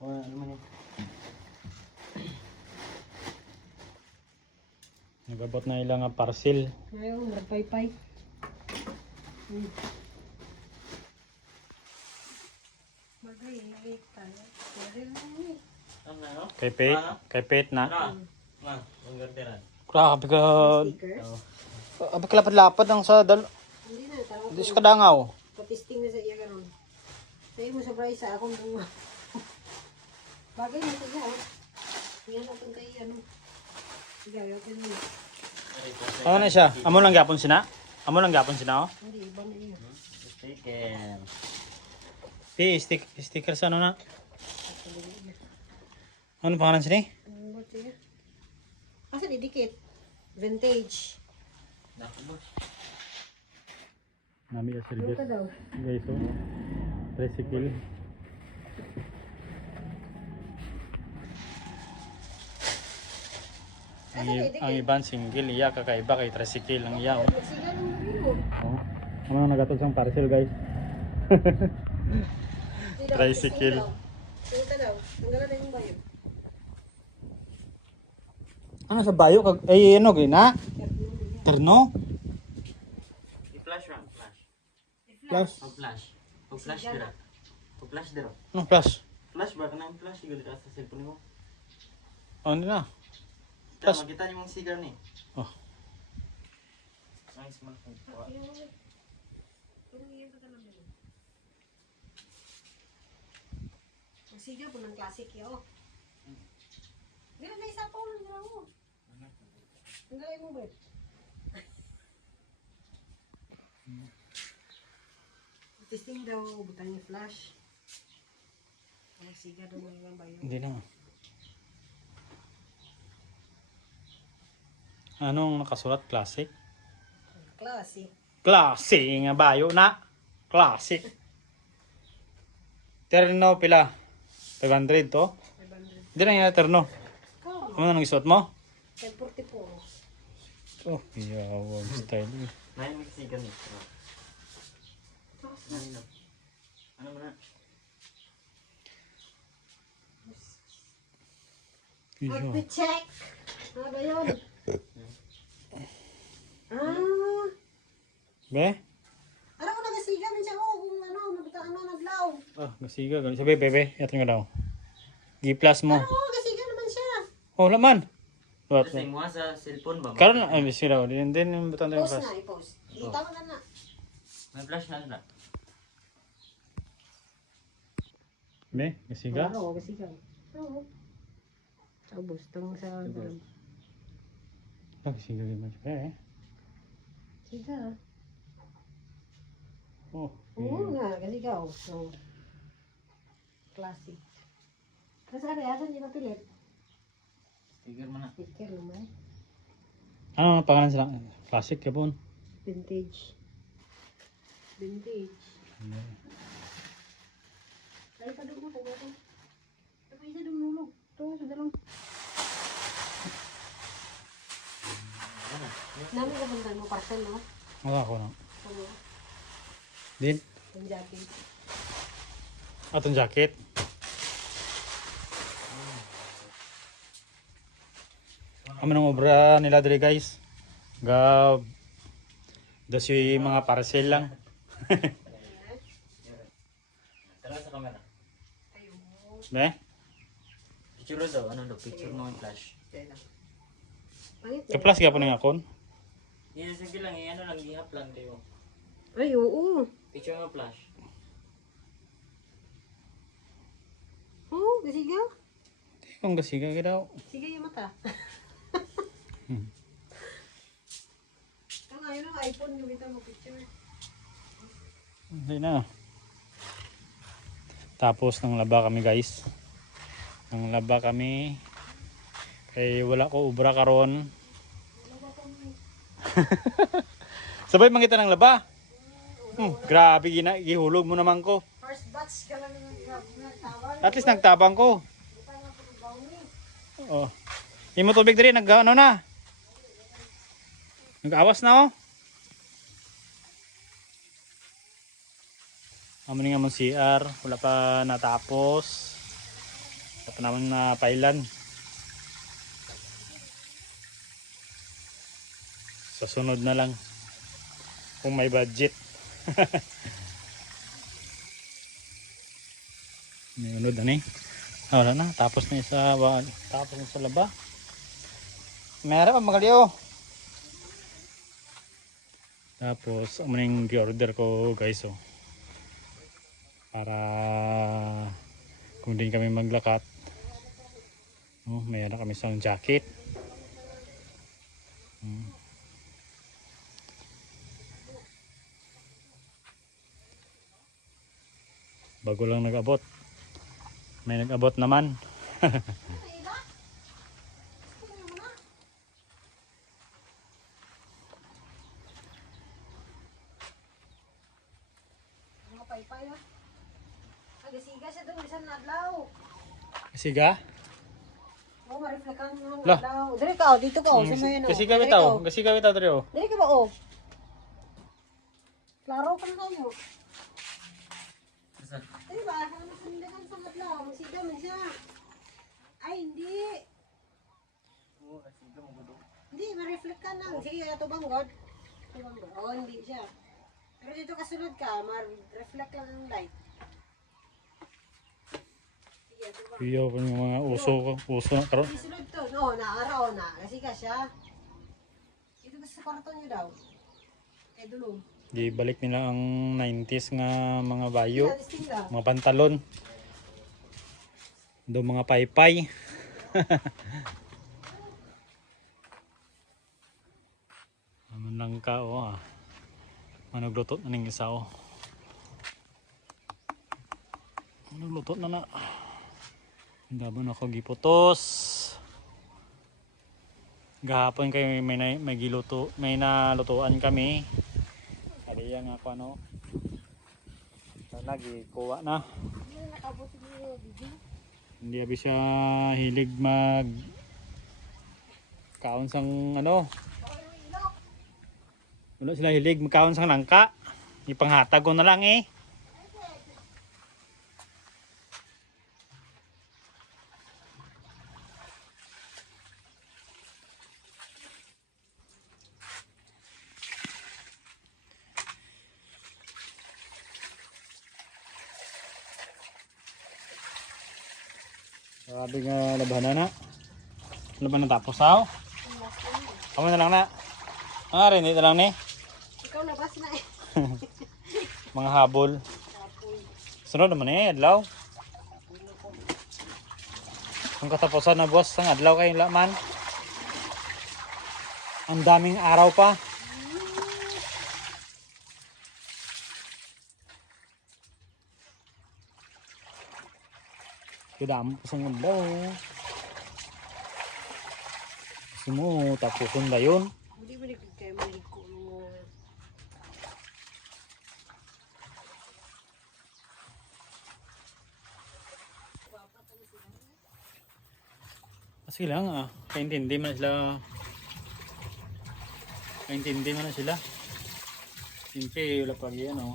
Ano man yun? Nagabot na ilang parcel. Ngayon, nagpaypay. Magay, tayo. Ano? Kay Pete na. Ma, ang gantiran. Grabe ka. Stickers? Abi ka lapad-lapad ang sa Hindi na, tawag Hindi sa kadangaw. patisting na sa iya karon. Sa iyo mo surprise sa akong bunga. Bagay na siya. Yan natin kay ano. Sige, open mo. Ano na siya? Amo lang gapon sina? Amo lang gapon sina oh. Hindi, iba na iyo. Sticker. Sticker sa ano na? Ano pangalan sini? Ano ba siya? Asa didikit? Vintage. Naku mo. Nami ka Ano ka daw? Guys, oh. Tricycle. Ang iban single, iya kakaiba kay tricycle ang iya oh. Magsiga ng bilo. Oh. Ano nagatog sang parcel guys? Tricycle. Ano ka daw? Tanggalan na yung bayo. Ano sa bayo kag ay ano gina? Terno? I-flash ra, flash. Plus. Pag-flash. Pag-flash dira. Pag-flash dira. Ano plus? Flash ba? Kanang flash yung dira sa cellphone mo. Oh, hindi na. Kaya Flash. makita niyo yung sigar ni. Oh. Ang smartphone. Magsiga po ng classic yo. Dila na isa pa lang dila mo. Tanggalin mo ba? Testing daw, butang yung flash. Magsiga daw ng ilang bayo. Hindi na. Anong nakasulat? Classic? Classic. Classic nga bayo na. Classic. Terno pila? 500 to? 500. Hindi na yung terno. Ikaw, Ano nang isuot mo? 1044. Oh, yawag style. Nahin mo yung sigar ni. Nahin na. Ano mo na? Magpe-check. Ano ba yun? Ah. Be? Ano ko nagasiga man siya ko kung ano, nabutaan na naglaw. Oh, gasiga. Sabi, bebe. Yatin ko daw. G-plus mo. Ano, nagasiga naman siya. Oh, laman. What? Kasi mo sa cellphone ba? Karon na. Ay, bisig daw. Din yung butang yung Post plus. na, i-post. Itama na na. May flash na na. Be? Gasiga? Oo, gasiga. Oo. Tapos, tang sa dalam. Ah, gasiga din man siya. Eh. Siga. Oh. Oo nga, gasiga. So, classic. Kasi asan di mapilit? Sticker mo na. Sticker naman. Ano ang pangalan sila? Classic kapon. Vintage. Vintage. Ay, padung mo, padung mo. Tapos isa dumulog. Ito, sa dalawang. Namin ka punta mo, parcel, no? Ako na. Ano? Din? Yung jacket. Atong jacket. Amo nang obra nila diri guys. Gab dasi mga parcel lang. Tara sa camera. Ayun. Be? Picture daw. Ano daw? Picture mo yung flash. Kaya lang. Pangit eh. Kaplas gyapon ng akon. Sige lang. Ano lang. Ihap lang kayo. Ay, oo. Picture mo flash. Oo, gasiga. Kung gasiga daw. Sige yung mata. Ang ayun ang iPhone, gamitan mo picture. Hindi na. Tapos nang laba kami guys. Nang laba kami. Kay wala ko ubra karon. Sabay mangita ng laba. Grabe gihulog mo naman ko. First batch ka lang nagtawag. At least nagtabang ko. Oh. Imo tubig diri ano na. Nag-awas na oh. Amo ni nga mong CR, wala pa natapos. Dapat naman na pailan. Sa sunod na lang. Kung may budget. May unod na ni. Wala na. Tapos na sa laba. Meron pa magaliw. Tapos ang maning order ko guys oh. Para kung din kami maglakat. Oh, mayroon kami isang jacket. Bago lang nag-abot. May nag-abot naman. Mga paypay ah. Agasiga siya doon, isang nadlaw. Kasiga? Oo, mariflekan ng Lah. nadlaw. Dali ka, dito ka, sa mayan. Kasiga bitaw. Kasiga bitaw dre oh. Dali ka ba, oh? Klaro ka na tayo. Saan? Dali ba, kung masindahan sa nadlaw, magsiga man siya. Ay, hindi. Oo, kasi ito magulo. Hindi, ma-reflect ka lang. Sige, ito banggod. Ito banggod. Oo, hindi siya. Pero dito kasunod ka, ma-reflect lang ang light. Sige, ito banggod. Iyo pa yung mga uso na karon. Isunod to. No, naaraw na. Kasi ka siya. Ito ba sa kwarto niyo daw? Kay dulong. Di balik nila ang 90s nga mga bayo, Listing lang. mga pantalon. Do mga paypay. Naman lang ka oh. Manuglutot na ning isa oh. Manuglutot na na. Gabon ako giputos. Gahapon kay may giluto, may nalutuan kami. Kaya nga ako ano. Lagi kuha na. Hindi abi siya hilig mag kaon sang ano. Wala sila hilig magkaon sang langka. Ipanghatag ko na lang eh. Grabe nga labanan na. Laban na tapos aw. Kamo na lang na. Rin na lang ni. Ikaw labas na eh. Mga habol. Sunod naman eh, adlaw. Kung katapusan na boss, ang adlaw kayong laman. Ang daming araw pa. Kudam po sa adlaw. Gusto mo, tapusin ba yun? Hindi mo nagkik kayo maliko ng mga... Sige lang ah, kaintindi man sila. Kaintindi man sila. Siyempre wala pag yan oh.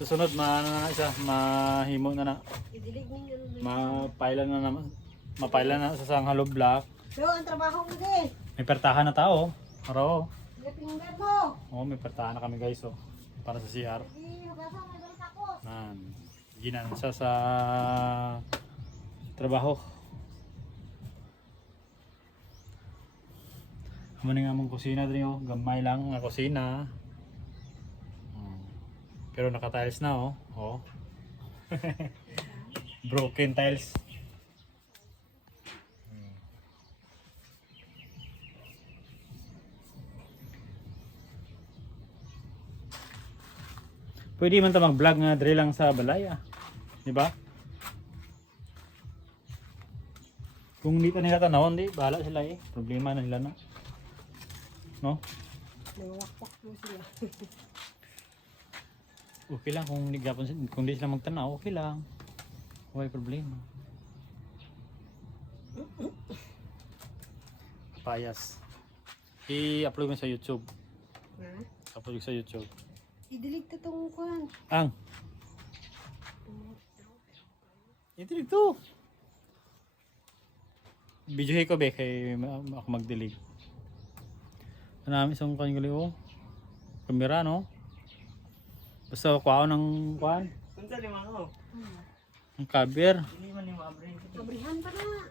Susunod mahimo na na. Idilig ninyo nun. Mapailan na naman. Mapailan na sa sanghalo block. So, ang trabaho mo din. May pertahan na tao. Araw. Finger mo. Oh, may pertahan na kami guys oh. Para sa CR. Hindi, hugasan mo doon tapos. Man, ginansa sa trabaho. Amo nga mong kusina dito, oh. Gamay lang ang kusina. Pero naka-tiles na oh. Oh. Broken tiles. Pwede man ta mag-vlog nga dre lang sa balay ah. Di ba? Kung hindi pa nila tanawon, di bahala sila eh. Problema na sila na. No? Nawakpak mo sila. Okay lang kung di sila magtanaw, okay lang. Wala problema. Payas. I-upload mo sa YouTube. Ha? Upload sa YouTube. I-delete to tong kuhan. Ang. Ito dito. Videohin ko be kay ako mag-delete. Marami sa kanya gali oh. Kamera no. Basta kuha ng kuan. Unsa ni mga Ang cover. Dili man ni maabring. Kabrihan pa na.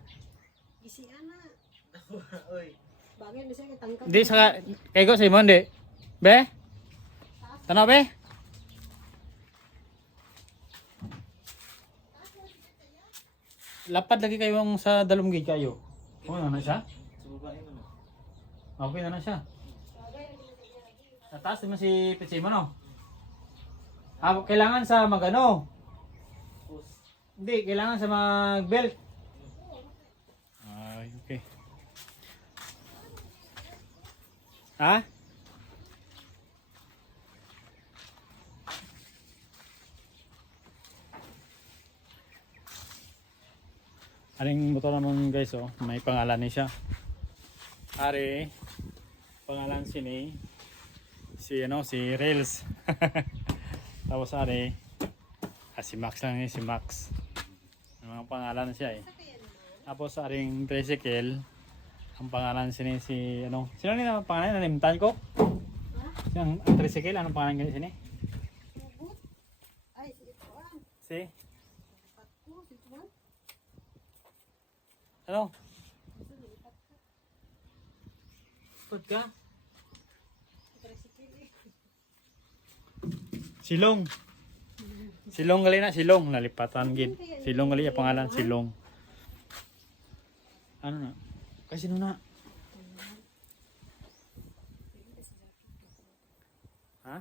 Gisian na. Oy. Bagay na siya tangkad. Di sa kay ko Simon di. Be? Tanaw be? Lapad lagi kayo sa dalumgig kayo. Oh, na siya? Subay man. Okay na siya. Sa taas naman si Petsimo no? Kailangan sa magano? Hindi, kailangan sa mag-belt. Ay, okay. Ha? Aling motor naman guys oh, may pangalan niya siya. Ari, pangalan si Rails. Tapos ari, si Max lang si Max. Ang mga pangalan siya eh. Tapos aring tricycle, ang pangalan si sino ni ang pangalan na nimtan ko? Ang tricycle, anong pangalan ganyan sini? Ay, si Juan. Si? Patko, si Juan. Ano? Put ka? Silong. Silong gali na, silong. Nalipatan gid. Silong gali ang pangalan, silong. Ano na? Kasi sino na? Ha?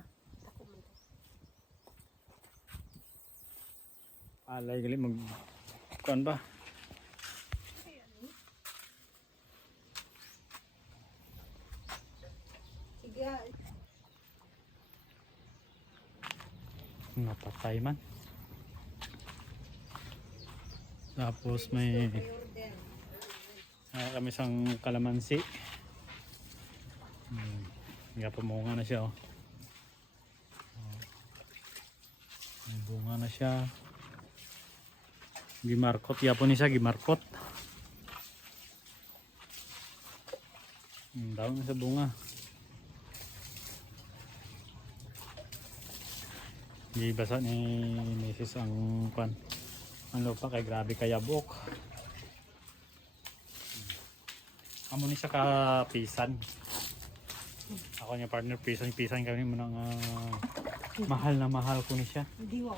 Alay gali mag... Kuan ba? Sige. Napatay man. Tapos may kami isang kalamansi. Nga pumunga na siya oh. May bunga na siya. Gimarkot yapon ni siya, gimarkot. Daon na sa bunga. Gibasa ni Mrs. ang kwan. Ang lupa kay grabe kaya buok. Amo ni siya ka pisan. Ako niya partner pisan kami mo nang mahal na mahal ko ni siya. Hindi wow.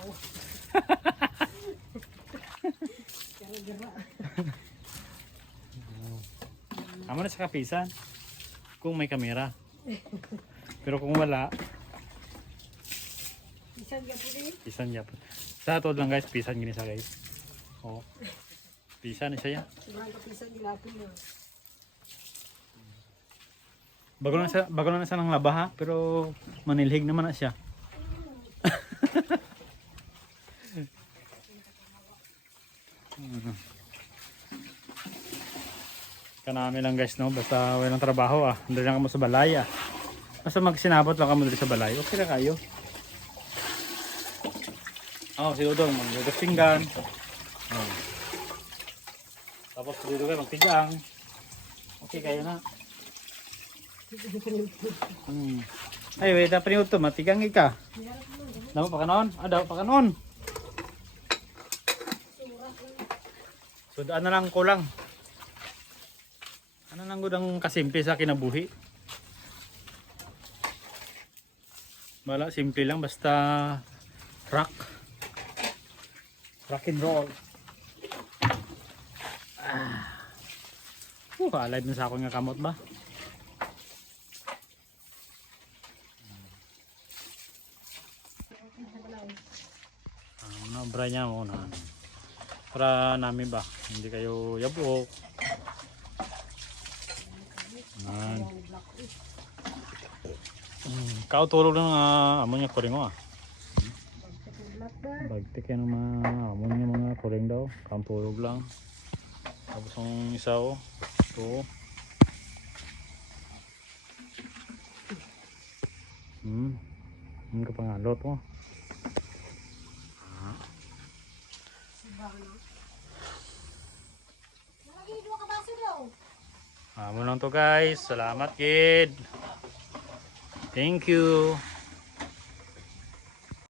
Gara-gara. Amo na siya ka pisan. Kung may kamera. Pero kung wala, Isan ka po rin. pisan niya po. Sa tod lang guys, pisan gini sa guys. Oh. Pisan ni siya. Sobrang kapisan nilapin na. Bago na siya ng laba ha, pero manilhig naman na siya. Kanami lang guys no, basta walang trabaho ah. Hindi lang kamo sa balay ah. Basta magsinabot lang kamo dito sa balay. Okay na kayo. Oh, si Udong maghugas pinggan. Oh. Tapos dito kayo magtigang. Okay kayo na. Ay, wait, dapat niyo ito, matigang ika. Dapat pa kanon? Dapat pa kanon. So, ano lang kulang. Ano lang gudang kasimple sa kinabuhi. Wala, simple lang, basta rock and roll. Alive na sa ako nga kamot ba? Obra niya muna para namin ba hindi kayo yabok kautulog ng amo niya kuring ah bagtik yan ng mga amo niya mga kuring daw kautulog lang tapos ang isa oh ito ang kapangalot oh Nalagay dua ka baso daw. Amo lang to guys. Salamat kid. Thank you.